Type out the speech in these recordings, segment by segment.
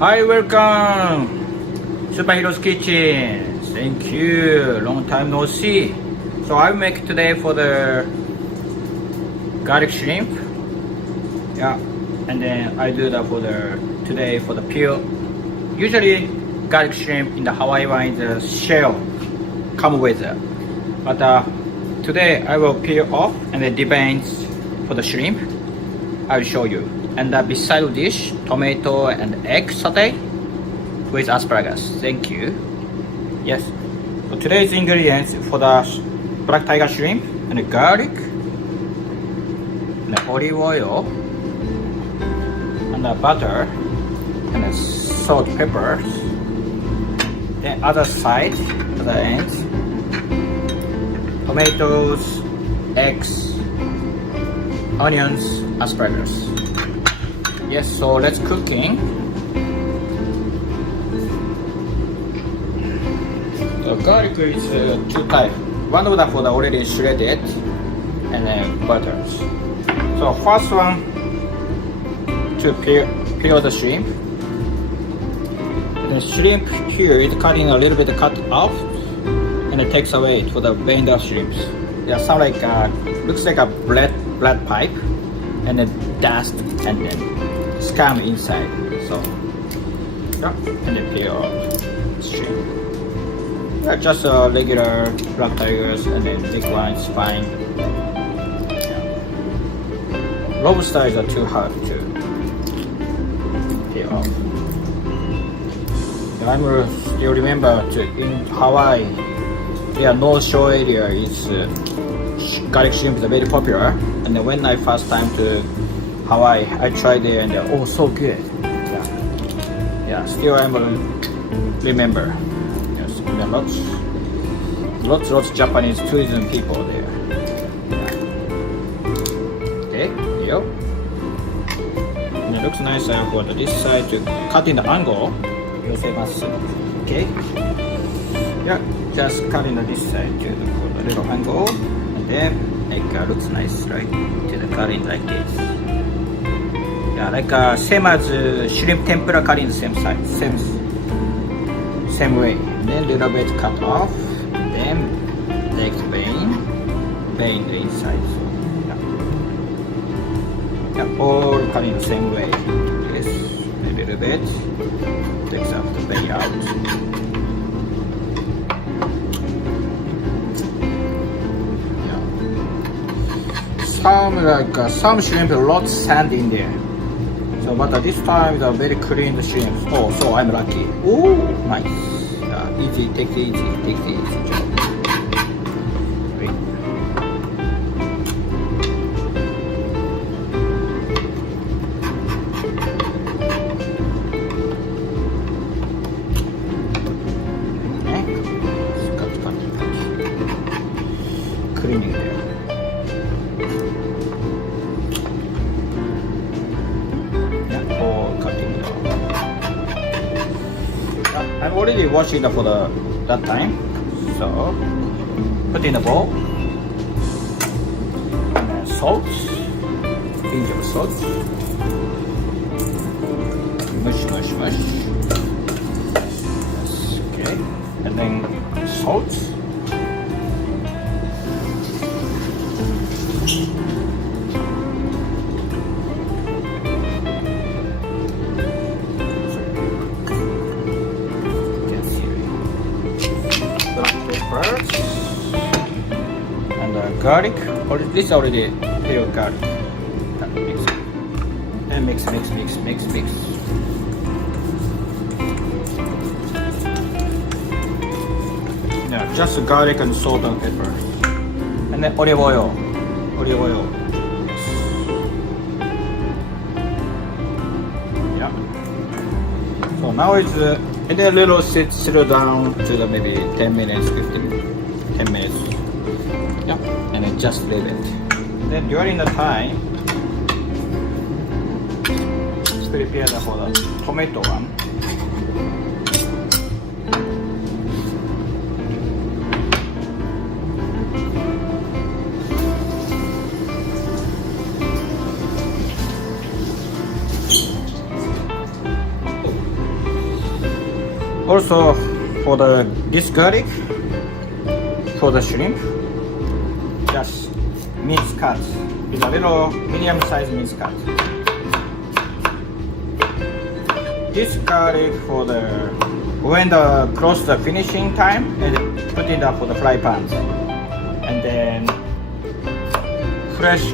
Hi, welcome! Superhero's Kitchen. Thank you. Long time no see. So I make today for the garlic shrimp. Yeah, and then I do that for the today for the peel. Usually garlic shrimp in the Hawaii one is a shell come with it. But today I will peel off and then devein for the shrimp. I will show you. And beside dish, tomato and egg saute with asparagus. Thank you. Yes. So today's ingredients for the black tiger shrimp and the garlic and the olive oil and the butter and the salt, peppers. Then other side, other end, tomatoes, eggs, onions, asparagus. Yes, so let's cooking. The garlic is two types. One of them for the already shredded and then butters. So first one to peel the shrimp. The shrimp here is cutting a little bit cut off and it takes away for the veined shrimps. Yeah, sound like looks like a blood pipe and then dust and then scum inside. So yeah, and then peel off shrimp. Yeah, just regular black tigers and then big one is fine. Yeah. Lobster is too hard to peel off. I still remember in Hawaii, their North Shore area is garlic shrimp is very popular. And then when I first time to Hawaii, I tried there and oh, so good. Yeah, still I remember. Yes, there are lots of Japanese tourism people there. Yeah. Okay, here. And it looks nice. I want this side to cut in the angle. Okay. Yeah, just cut in this side to put a little angle, and then like looks nice, right? To the cutting like this. Yeah, like same as shrimp tempura cutting the same size, same way. And then little bit cut off, then next vein the inside. So yeah, all cutting the same way. Yes, a little bit. Takes out the vein out. Yeah. Some shrimp, lots sand in there. So, but this time the very clean shrimps. Oh, so I'm lucky. Oh, nice. Easy, take it easy, job. Wait. Cut. Cleaning there. I'm already washing for that time, so put in the bowl and then salt, pinch of salt, mush. Yes, okay, and then salt. And garlic, this already peeled garlic. And mix. Yeah, just garlic and salt and pepper. And then olive oil. Yeah. So now it's and then a little settle down to the maybe 10 minutes, 10 minutes. Yeah, and then just leave it. Then during the time, let's prepare for the tomato one. Also, for this garlic, for the shrimp, just minced cut. It's a little medium-sized minced cut. This garlic for when close the finishing time, and put it up for the fry pan. And then fresh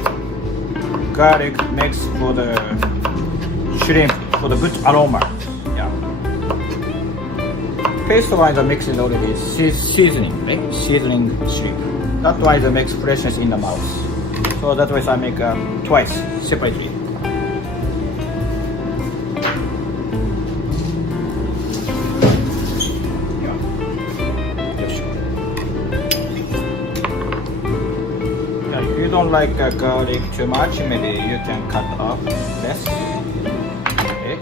garlic mix for the shrimp for the good aroma. Yeah. Paste wise, the mix is already seasoning, right? Seasoning shrimp. That's why it makes freshness in the mouth. So that's why I make twice separately. If you don't like garlic too much, maybe you can cut off less. Okay.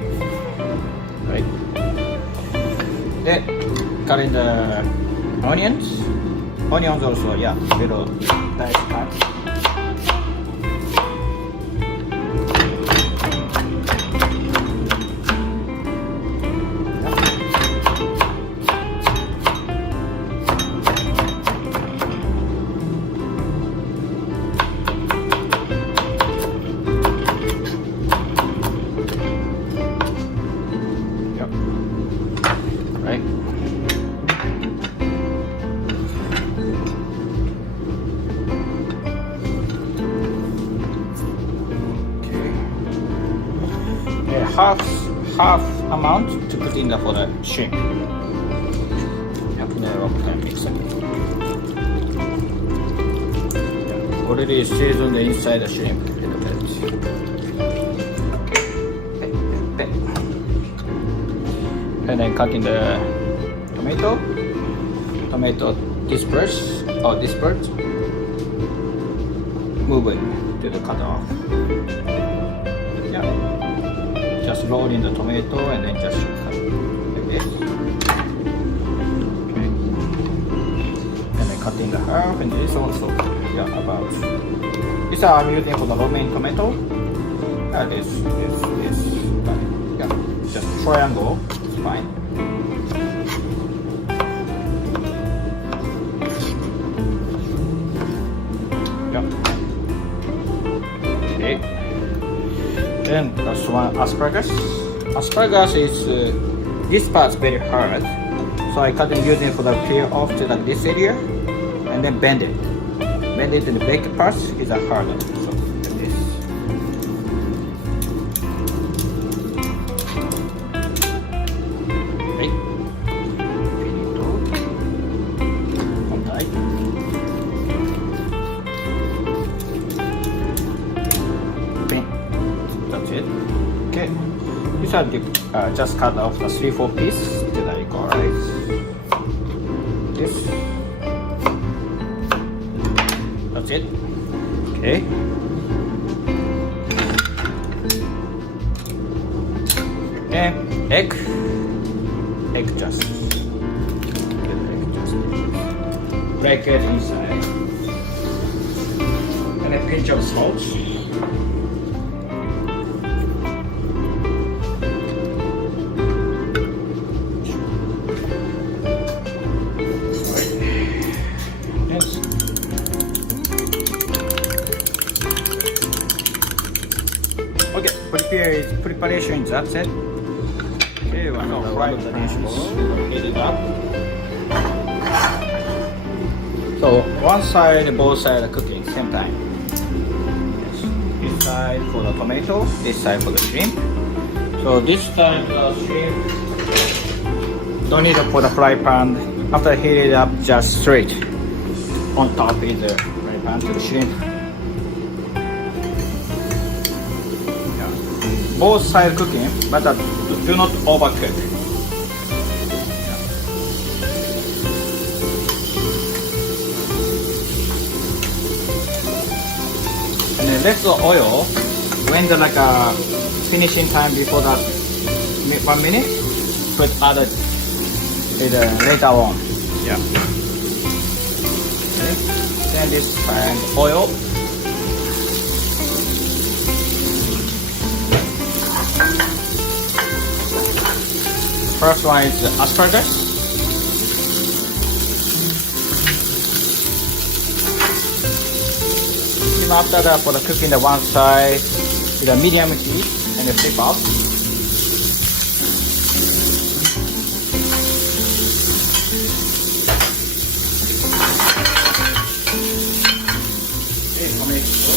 Right. Then cut in the onions. Onions also, yeah, little dice cut. Half amount to put in for the shrimp. Mix it. Already seasoned inside the shrimp a little bit. And then cut in the tomato disperse. Move it to the cut off. Just roll in the tomato and then just cut like this. Okay. And then cut in the half, and this also, about. This I'm using for the romaine tomato. This, just triangle, it's fine. Okay. Then that's one asparagus. Asparagus is this part's very hard, so I cut and use it for the peel off to like this area, and then bend it. Bend it, and the baked part is harder. So like this. Right. Finito. Contact. That's it. Okay. These are just cut off the 3-4 pieces that I got, right? This. That's it. Okay. And egg just break it inside, and a pinch of salt. Okay, preparation is that's it. Okay, one of the dishes. Heat it up. So one side, both sides are cooking same time. Yes. This side for the tomato, this side for the shrimp. So this time the shrimp don't need to put the fry pan. After heat it up, just straight on top is the fry pan to the shrimp. Both sides cooking, but do not overcook. And then let the oil when the finishing time before that 1 minute. Put other later on. Yeah. Okay. Then this time oil. First one is asparagus. After that, for the cooking the one side with a medium heat and the flip out. Okay, tomato.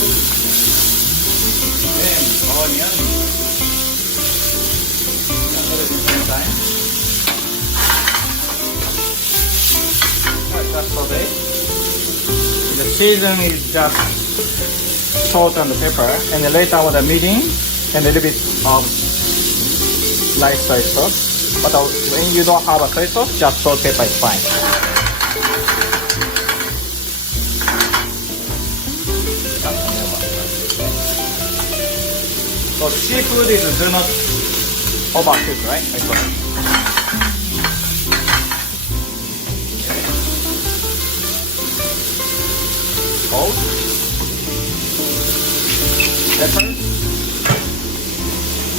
Then onion. Put it in the same time. Just saute. The season is just salt and pepper, and then later with the mirin and a little bit of light soy sauce. But when you don't have a soy sauce, just salt, pepper is fine. So seafood is do not overcook, right? I thought. Salt. Pepper.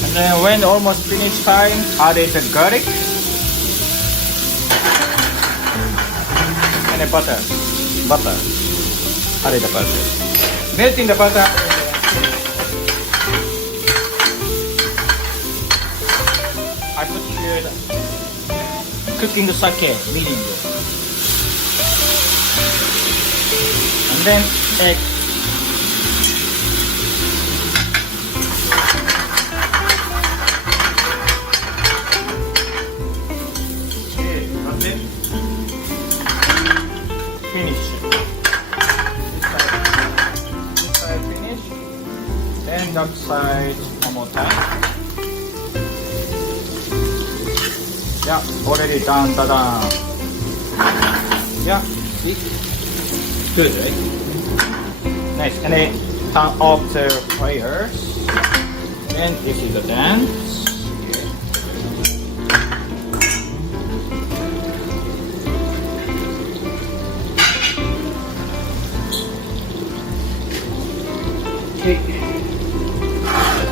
And then when almost finish time, add the garlic and the butter. Add the butter. Melting the butter. I put here the cooking sake, mirin. And then egg. Finish. This side finish. Then that side one more time. Yeah, already done. Ta-da. Yeah, see? Good, right? Nice. And then turn off the fires. And this is the dance. Okay.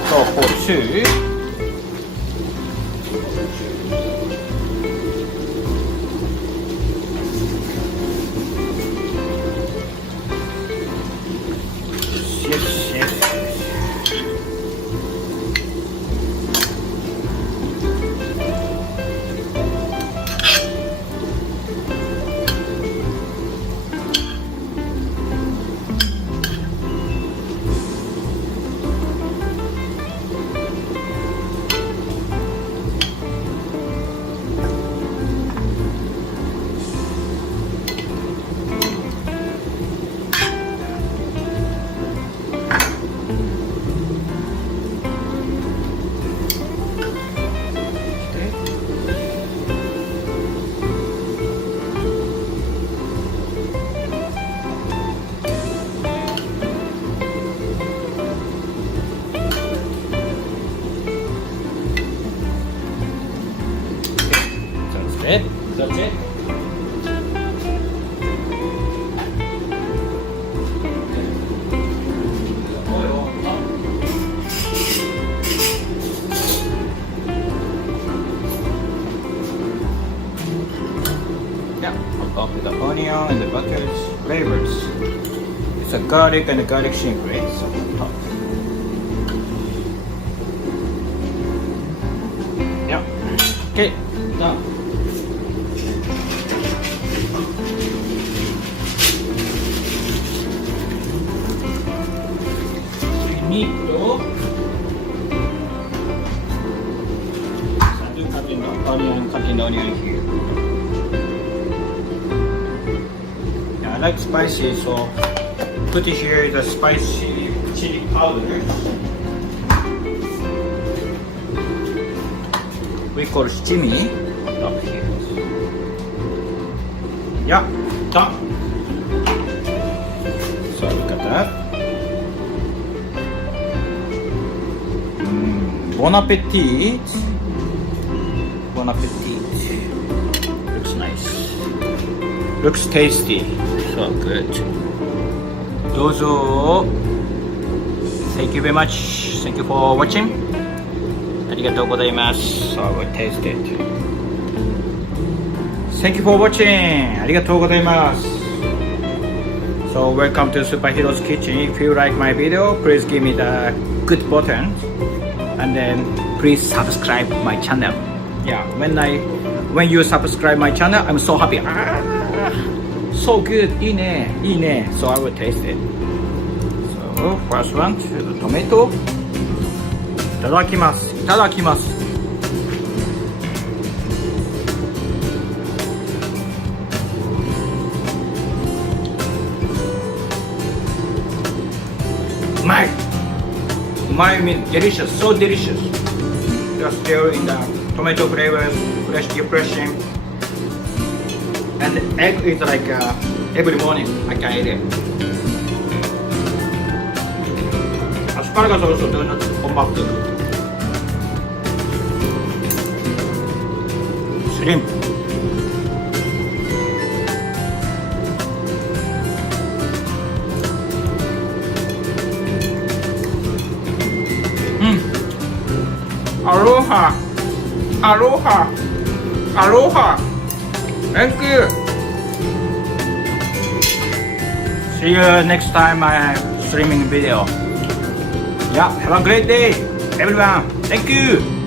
So for two, yes. That's it. Yeah, on top with the onion and the butters, flavors. It's a garlic and a garlic shrimp, right? So on top. Yeah. Okay, done. Need to cutting the onion here. Yeah, I like spicy, so put here the spicy chili powder. We call shimi up here. Yeah, done. So look at that. Bon appetit. Bon appetit. Looks nice. Looks tasty. So good. Dozo. Thank you very much. Thank you for watching. arigatou gozaimasu. So I will taste it. Thank you for watching. Arigatou gozaimasu. So welcome to Superhero's Kitchen. If you like my video, please give me the good button. And then please subscribe my channel. Yeah, when you subscribe my channel, I'm so happy. So good. いいね。いいね。So I will taste it. So first one, tomato. いただきます。いただきます。うまい。うまい mean delicious, so delicious. Just still in the tomato flavors, fresh, refreshing. And the egg is like every morning I can eat it. Asparagus also do not come back to. Shrimp. Aloha. Aloha. Aloha. Thank you. See you next time I streaming video. Yeah, have a great day, everyone. Thank you.